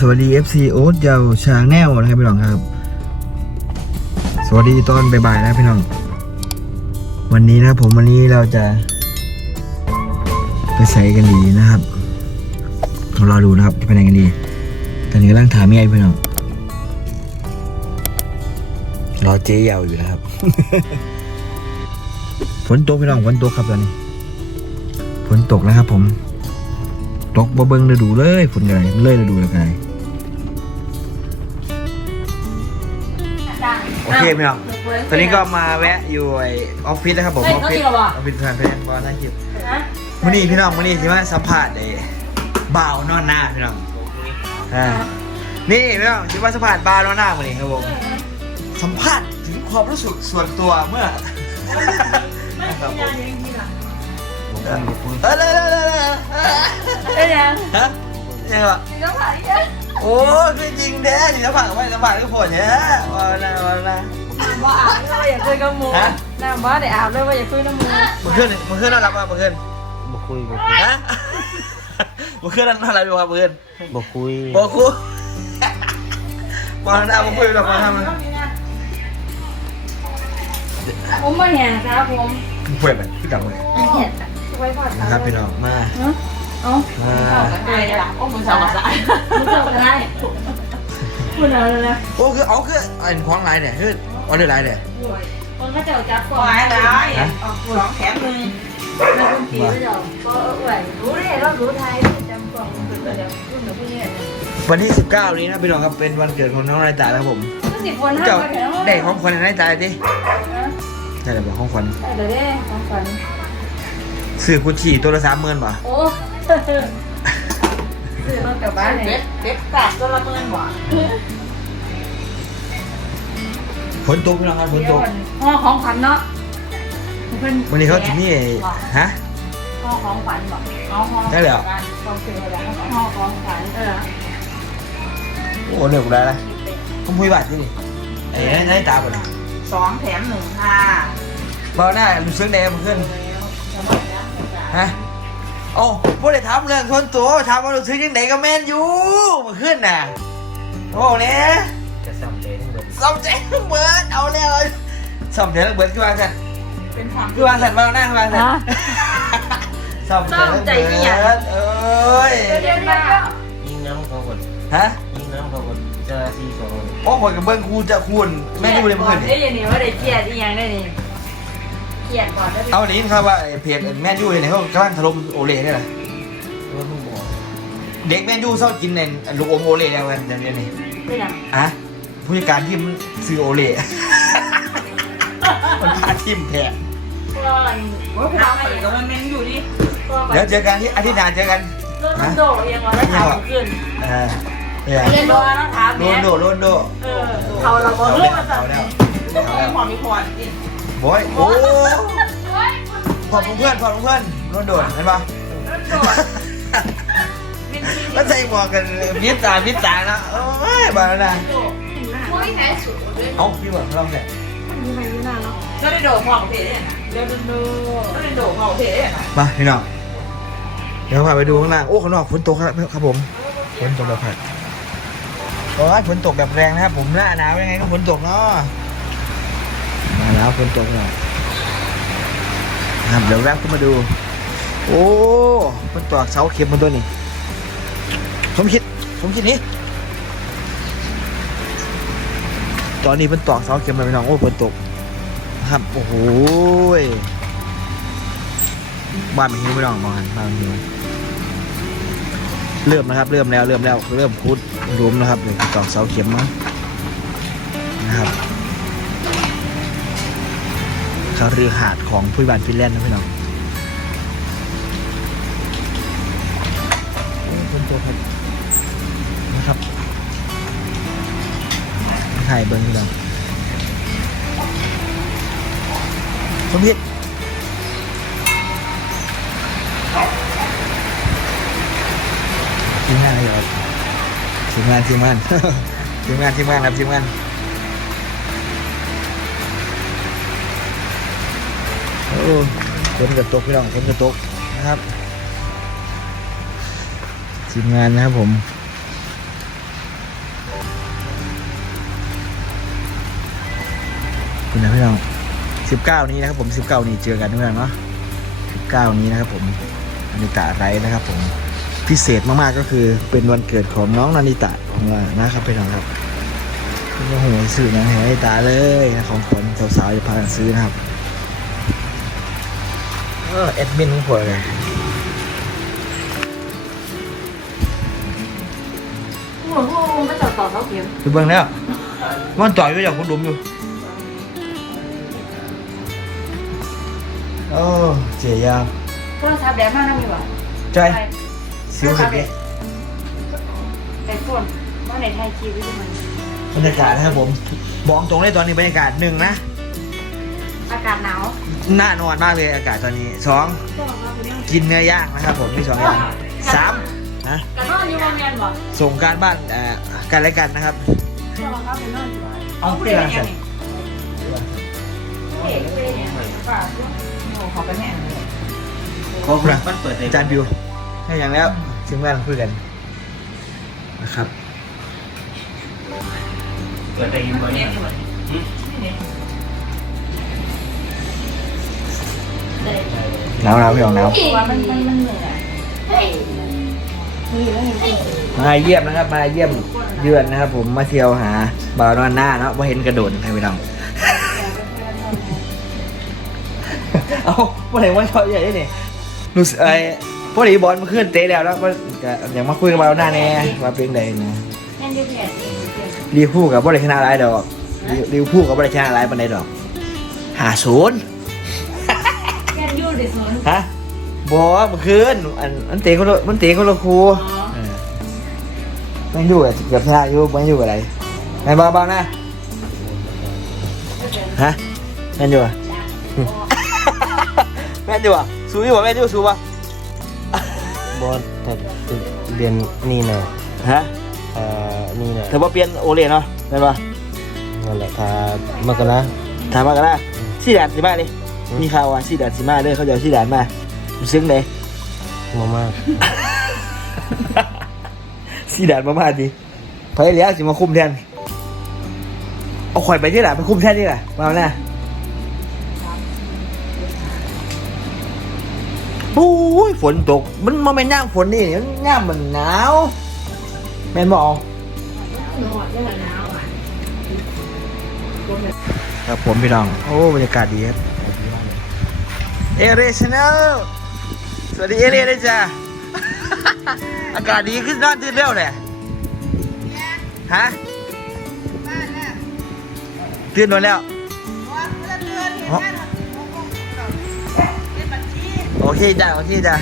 สวัสดี FC โอ๊ตเยาวชาแนลนะครับพี่น้องครับ สวัสดีตอนบ่ายๆนะพี่น้อง วันนี้นะผมวันนี้เราจะ ไปใส่กันดีนะครับเรารอดูนะครับจะไปไหนกันดีตอนนี้กำลังถามเมียอยู่พี่น้องรอเจ๊ยาวอยู่นะครับ ฝนตกพี่น้องฝนตกครับตอนนี้ ฝนตกแล้วครับผม ตกบ่เบิ่งฤดูเลยฝนใหญ่เลยฤดูละไง เคพี่น้องตอนนี้ก็มาแวะอยู่ไอออฟฟิศนะครับผมออฟฟิศออฟฟิศแฟนเพนบอลน่าคิดมื่อนี้พี่น้องมื่อนี้ที่ว่าสัมภาษณ์ไอ้บ่าวนอนหน้าพี่น้องอ่านี่พี่น้องที่ว่าสัมภาษณ์บ่าวนอนหน้ามื่อนี้ครับผมสัมภาษณ์ถึงความรู้สึกส่วนตัวเมื่อนะครับผมเออเออเออเออเออเป็นยังฮะยังไงวะสีต้องถ่ายยังโอ้ยคือจริงเด้สิสัมผัสกับไม่สัมผัสก็ปวดเนี่ยว่านะว่านะว่า อาบเลยอย่าคุยกับหมูฮะ น้ำว่าเดี๋ยวอาบเลยว่าอย่าคุยกับหมูมันขึ้นมันขึ้นน่ารักมากมันขึ้นบ่คุยบ่คุยฮะมันขึ้นน่ารักอยู่ครับมันขึ้นบ่คุยบอกครูมาหน้ามาคุยกับมาทำมันผมมาเห็นครับผมคุยแบบพี่กลับเลยเห็นไว้พอดนะครับพี่น้องมาเอ้ามาได้ละโอ้มึงสาวสายมึงสาวได้คุณเอาเลยนะโอ้คือเอาคืออันของไรเนี่ยคือ ออเดอร์ไรเนี่ยคนก็จะจับก่อนหลายหลายฮะออกสองแถมหนึ่งแล้วคุณปีก็จะก็เอื่อยรู้ได้เรารู้ไทยจำกล่องสุดเลยเดี๋ยวคุณเดี๋ยวพูดเนี่ยวันที่ 19 นี้นะพี่น้องครับเป็นวันเกิดของน้องนายตาแล้วผมก็สิบคนห้าเจ้าคนแถวได้ของขวัญนายตาดิได้เลยบอกของขวัญเดี๋ยวได้ของขวัญซื้อกุชชี่ตัวละสามหมื่นป่ะโอ้ซื้อมากลับบ้านเด็เนี่ยดเด็ดแปดตัวละหมื่นหว่า ฝนตกพี่น้องครับฝนตกห่อของขวัญเนาะวันนี้เขาที่นี่ฮะห่อของขวัญบอกเอาห่อได้แล้วของซื้อแล้วห่อของขวัญเออโอ้เดือดได้เลยผมพูดบาทที่นี่ไอ้นั่นตาบ่นะสองแถมหนึ่งค่ะเบาหน้ารู้สึกแดงมันขึ้นฮะโอ้พูดได้ถามเรื่องส่วนตัวถามว่ารู้สึกยังไงก็แม่นอยู่มันขึ้นน่ะโอ้เนี่ย ซ่อมใจเบิร์ดเอาแล้วซ่อมใจเบิร์ดคือวางสันเป็นความคือวางสันเบาหน้าคือวางสันซ่อมใจเบิร์ดเอ้ยเดี๋ยวเดี๋ยวยิงน้ำเขากดฮะยิงน้ำเขากดเจ้าหน้าที่สองคนโอ้โหกับเบิ้งครูจะคูณแม่นอยู่เลยเมื่อคืนเดี๋นี่ยวอย่างนี้ว่าได้เครียดอีกอย่างได้นี่เครียดก่อนได้เอาหนีครับว่าไอ้เพจแมนยูเนี่ยเขากำลังถล่มโอเล่เนี่ยแหละตัวมึงบอกเด็กแมนยูเศร้ากินในลูกอมโอเล่แล้วกันเดี๋ยวนี้นี่ไม่ดังอะ ผู้จัดการที่มันซื้อโอเล่มันพาทิมแพ้ก็ว่าพี่น้องไปกับมันเน้นอยู่ดิเดี๋ยวเจอกันที่อาทิตย์หน้าเจอกันโดนโดยังวะแล้วถามขึ้นเออเนี่ยเรียนโดนแล้วถามโรเนี่ยนโดโรนโดเออเขาเราบอกเรื่องมาสั่เอางแล้วต้เอาองแล้วมีความมีพรจริงโอ้ยโอ้พอเพื่อนพอเพื่อนโรนโดเห็นปะแล้วใส่หมวกกันพิษตาพิษตานะโอ้ยบ้าแล้วนะ เอ้าพี่บอกลองเนี่ยก็ได้โดดพอของเพจเนี่ยนะเดี๋ยวดูก็ได้โดดพอของเพจเนี่ยนะมาพี่น้องเดี๋ยวพาไปดูข้างล่างโอ้ข้างนอกฝนตกครับครับผมฝนตกแบบผัดโอ้ยฝนตกแบบแรงนะครับผมหน้าหนาวยังไงก็ฝนตกเนาะหน้าหนาวฝนตกเนาะครับเดี๋ยวแวะขึ้นมาดู โอ้ฝนตกเสาเข็มมันตัวนี้ผมคิดผมคิดนี้ ตอนนี้ฝนตอกเสาเข็มเลยพี่น้องโอ้ฝนตกครับโอ้โหบ้านมันหิวไม่ต้องมองกันบ้านมันหิวเริ่มนะครับ เริ่มแล้วเริ่มแล้วเริ่มคุดรุมนะครับเลยตอกเสาเข็มมานะครับคารือหาดของผู้บ้านฟินแลนด์นะพี่น้อง ถ่ายเบิ้งพี่น้งสมพิษทีมงานอะไรเหรอทีมงานทีมงานทีมงานทีมงานครับทีมงานโอ้ฝนกระตกพี่น้องฝนกระตกนะครับทีมงานนะครับผม คุณนะพี่น้องสิบเก้านี้นะครับผมสิบเก้านี้เจอกันด้วยเนาะสิบเก้านี้นะครับผมนานิตะไรนะครับผมพิเศษมากๆก็คือเป็นวันเกิดของน้องนานิตะของเรานะครับพี่น้องครับโอ้โหสื่อนะให้นานิตะเลยนะของคนสาวๆจะพากันซื้อนะครับเออแอดมินของผมเลยโอ้โหไม่ต่อต่อเขาเข็มไปเบิ่งแล้วมันต่อยอยู่อย่างคุณดุมอยู่ โอ้เจียยาวโทรศัพท์แดงมากนะมีบ่ใจสิวขึ้นดิไอโฟนว่าในไทยคีวิตมันบรรยากาศนะครับผมบอกตรงเลยตอนนี้บรรยากาศหนึ่งนะอากาศหนาวน่านอนมากเลยอากาศตอนนี้สองก็บอกว่าคุณต้องกินเนื้อย่างนะครับผมที่สองอย่างสามนะกันนอนอยู่โรงเรียนบ่ส่งการบ้านเอ่อกันและกันนะครับ ก็บอกว่าคุณนอนอยู่เอาผู้เปใดลี่ยนเป็นยังไงผู้ใดเป็นยังไงป่าโอ้ ขอกันแน่เขาเปิดมันเปิดในจานบิวให้อย่างแล้วถึงแม่คุยกันนะครับ เปิดในยูบอเนี่ยหนาวหนาวพี่ของหนาวว่ามันมันมันเหนื่อยเฮ้ยมาเยี่ยมนะครับ มาเยี่ยมเยือนนะครับ ผมมาเที่ยวหาบ่าวนอนหน้าเนาะว่าเห็นกระโดดใครไปลอ เอาพวกไหนว่าชอบใหญ่เนี่ยรู้สึกไอ้พวกไหนบอลมาขึ้นเตะแล้วแล้วก็อยากมาคุยกับบ่าวนหน้าแน่ว่าเป็นไงนะแค่เดียวแค่เดียวรีพูดกับบ่ได้ชนะหลายดอกรีรีพูดกับบ่ได้ชนะหลายปานใดดอกหาศูนย์แค่ยูดิสนฮะบอเมื่อคืนอันมันเตะคนละมันเตะคนละครูเออไม่อยู่อะเกือบชนะอยู่ไม่อยู่อะไรไหนบ้าบ้างนะฮะแม่นอยู่อะ แม่นอยู่อะสู้อยู่อะแม่นอยู่สู้ปะบอลถ้าเรียนนี่นะฮะเอ่อนี่นะเธอว่าเปลี่ยนโอเลียนเนาะแม่นปะนั่นแหละถ้ามกราถามมากันนะสีแดดสิมาดิมีข่าวว่าสีแดดสิมาเด้อเขาจะเอาสีแดดมาผมซึ้งเลยมามากสีแดดมามาดิไปเหลียสิมาคุมแทนเอาข่อยไปที่ไหนไปคุมแทนที่ไหนมาเอาหน้า โอ้ยฝนตก มันมาไม่นย่างฝนนี่มันย่างมันหนาวแม่นบเอาครับผมพี่น้อง โอ้บรรยากาศดีครับเอเรชแนลสวัสดีเอเรเลยจ้าอากาศดีขึ้นนอนตื่นเร็วเลยฮะตื่นนอนแล้วอ๋อ โอเคจ้าโอเคจ้า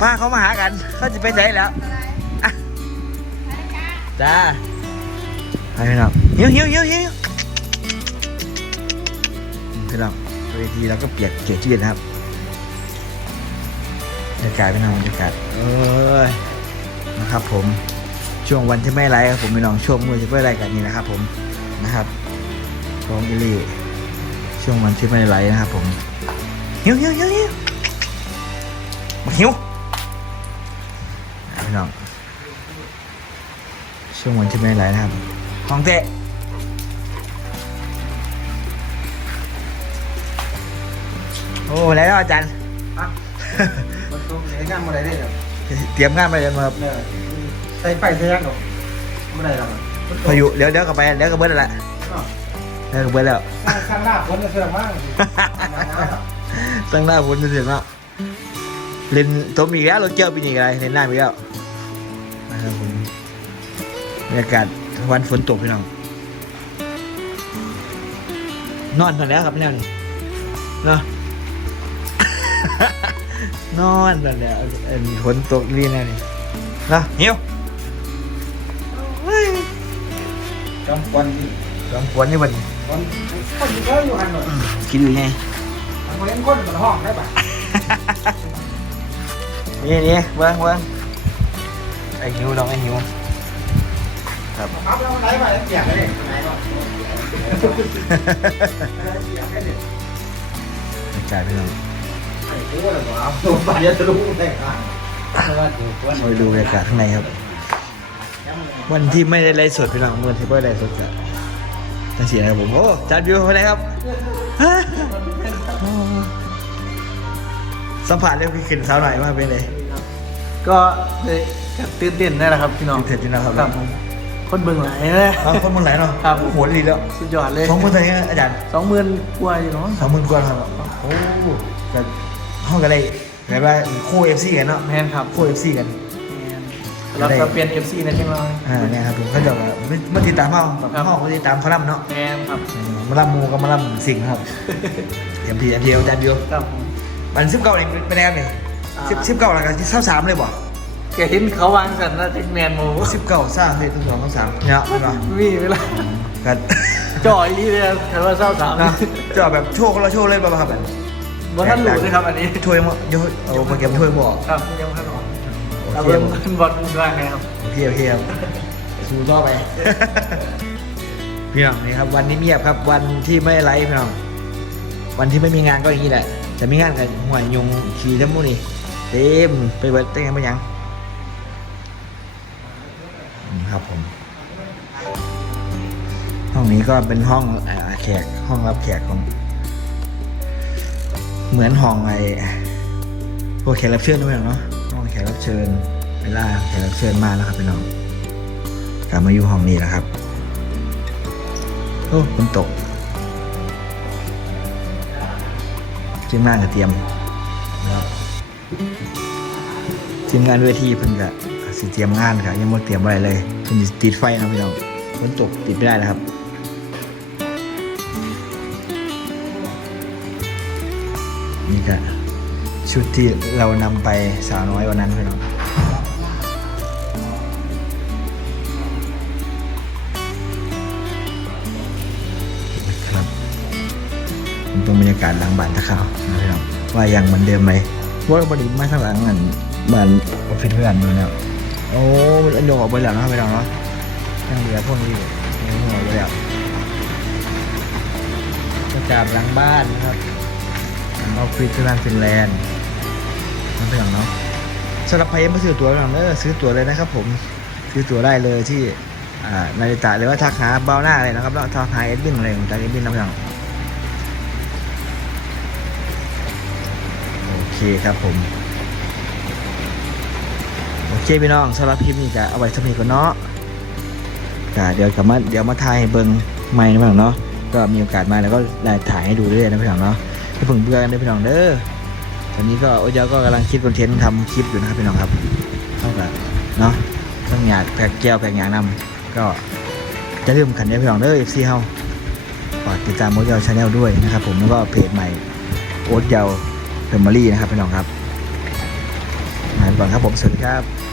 ป้าเขามาหากัน เขาจะไปไหนแล้วอะจ้าไปพี่น้องหิวหิวหิวหิวพี่น้องเวทีแล้วก็เปียกเกียกชื้นนะครับบรรยากาศเป็นทางบรรยากาศเอ้ยนะครับ ผมช่วงวันที่ไม่ไลฟ์ครับผมพี่น้องช่วงมือที่ไม่ไลฟ์กันนี่นะครับ ผมนะครับของอิลี่ช่วงวันที่ไม่ไลฟ์นะครับ ผม หิวหิวหิวหิวมาหิวอะพี่น้องช่วงวันที่ไม่ไลฟ์นะครับของเตะโอ้แล้วอาจารย์มันต้องใช้งานอะไรได้หรอเตรียมงานไปเลยมาครับเนี่ยใส่ไฟใช้ยังหรอไม่ได้หรอกพายุเดี๋ยวเดี๋ยวกลับไปเดี๋ยวกลับเบิร์ดแล้วแหละเดี๋ยวกลับเบิร์ดแล้วข้างหน้าคนจะเสื่อมมาก ตั้งหน้าฝนจะเสร็จแล้วเล่นตัวมีกแล้วรถเกี่ยวปีนี้อะไรเล่นหน้ามีกแล้วนะครับผมบรรยากาศวันฝนตกพี่น้องนอนตอนแล้วครับพี่น้องนี่เนาะนอนตอนแล้วเอ็นฝนตกนี่นะนี่เนาะหิวโอ้ยจำควันที่กำปวนนี่มันคนคนเยอะอยู่หันหน่อยอืมคิดดูไง คนเล่นคนมันห้องได้ปะนี่นี่เบิ้งเบิ้งไอ้หิวน้องไอ้หิวครับครับแล้วไหนไปเสียงกันเลยไหนก็เสียงกันเลยบรรยากาศพี่น้องไอ้ตัวเลยว้าวตัวไปจะรู้เลยอะไปดูบรรยากาศข้างในครับ วันที่ไม่ได้ไลฟ์สดพี่น้องเมื่อที่ไม่ได้ไลฟ์สดจะจังสีนะครับผมโอ้จานวิวไปไหนครับฮะโอ้ สัมผัสเรื่องพี่ขึ้นสาวหน่อยว่าเป็นเลยก็เลยตื่นเต้นได้แหละครับพี่น้องตื่นเต้นอยู่นะครับครับผมคนเบิ่งหลายเลยเอาคนเมืองไหนเนาะครับโหดีแล้วสุดยอดเลยสองหมื่นเท่าไหร่อาจารย์สองหมื่นกว่าอยู่เนาะสองหมื่นกว่าครับโอ้แต่ห้องกันเลยแบบว่าคู่เอฟซีกันเนาะแมนครับ คู่เอฟซีกันเราจะเปลี่ยน FC นะใช่ไหมอ่าเนี่ยครับผมเขาจะว่าเมื่อติดตามห้องแบบครับห้องเขาติดตามเขาล่ำเนาะแมนครับอืมมาล่ำมูกับมาล่ำสิ่งครับเตรียมทีเดียวอาจารย์เดียวครับผม มันสิบเก้าเนี่ยเป็นแนวเนี่ยอ่า สิบสิบเก้าแล้วกันเท่าสามเลยบ่แกเห็นเขาวางกันน่าจะแมนโมสิบเก้าสร้างเลยตั้งสองตั้งสามเนี่ยเป็นป่ะมีเวลากัน จ่อยนี่เลยแต่ว่าเศร้าสามนะจะเอาแบบโชว์คนละโชว์เลยป่ะครับแบบบนท่านหลุดเลยครับอันนี้ช่วยมั้งเดี๋ยวเอามาเก็บช่วยบอกครับยังไม่ทันออกโอ เราเคเริ่มขึ้นบอลด้วยไงครับโอเคโอเคครับสู้ต่อไปพี่น้องนี่ครับ วันนี้เงียบครับ วันที่ไม่ไลฟ์พี่น้องวันที่ไม่มีงานก็อย่างนี้แหละจะมีงานกันหัวยุงขี่ทั้งหมูนี่เต็มไปเบิดเต้นกันไปยังอืมครับผม ห้องนี้ก็เป็นห้องอ่าแขกห้องรับแขกของ เหมือนห้องไอ้พวกแขกรับเชิญด้วยเนาะห้องแข กรับเชิญเวลาแขกรับเชิญมาแล้วครับพี่น้องกลับมาอยู่ห้องนี้แล้วครับโอ้ฝนตกทีมงานก็เตรียมทีมงานเวทีเพิ่นก็สิเตรียมงานค่ะยังไม่เตรียมอะไรเลยเพิ่นติดไฟนะพี่น้องฝนตกติดไม่ได้แล้วครับ ชุดที่เรานำไปสาวน้อยวันนั้นพี่น้องครับมันเป็นบรรยากาศหลังบ้านตะขาวนะพี่น้องว่ายังเหมือนเดิมไหมว่าบริมาทางหลังอันเหมือนออฟฟิศเพื่อนอยู่แล้วโอ้มันอันโยงออกไปแล้วนะครับพี่น้องเนาะยังเหลือพวกนี้อยู่ยังเหลือไปแล้วบรรยากาศหลังบ้านนะครับออฟฟิศที่ร้านฟินแลนด์ เป็นอย่างเนาะสำหรับใครยังไม่ซื้อตั๋วหลังเนอซื้อตั๋วเลยนะครับ ผมซื้อตั๋วได้เลยที่นาฬิตาหรือว่าทักหาเบาหน้าเลยนะครับแล้วทักหาเอ็ดวินอะไรของจากเอ็ดวินนะพี่น้องโอเคครับผมโอเคพี่น้องสำหรับคลิปนี้ก็เอาไว้สำหรับก่อนเนาะก็เดี๋ยวกลับมาเดี๋ยวมาถ่ายให้เบิ้งใหม่นะพี่น้องเนาะก็มีโอกาสมาแล้วก็ได้ถ่ายให้ดูเรื่อยๆนะพี่น้องเนาะอย่าเพิ่งเบื่อกันเด้อพี่น้องเด้อ ตอนนี้ก็โอ้ยาก็กำลังคิดคอนเทนต์ทำคลิปอยู่นะครับพี่น้องครับเท่ากับเนาะต้องอยากแพ็กแก้วแพ็กอย่างนำก็จะลืมขันเด้พี่น้องเด้อฟซีเฮาฝากติดตามโอ๊ตเยาวชาแนลด้วยนะครับผมแล้วก็เพจใหม่โอ๊ตเยาวเฟมอรี่นะครับพี่น้องครับมาไปก่อนครับผมสวัสดีครับ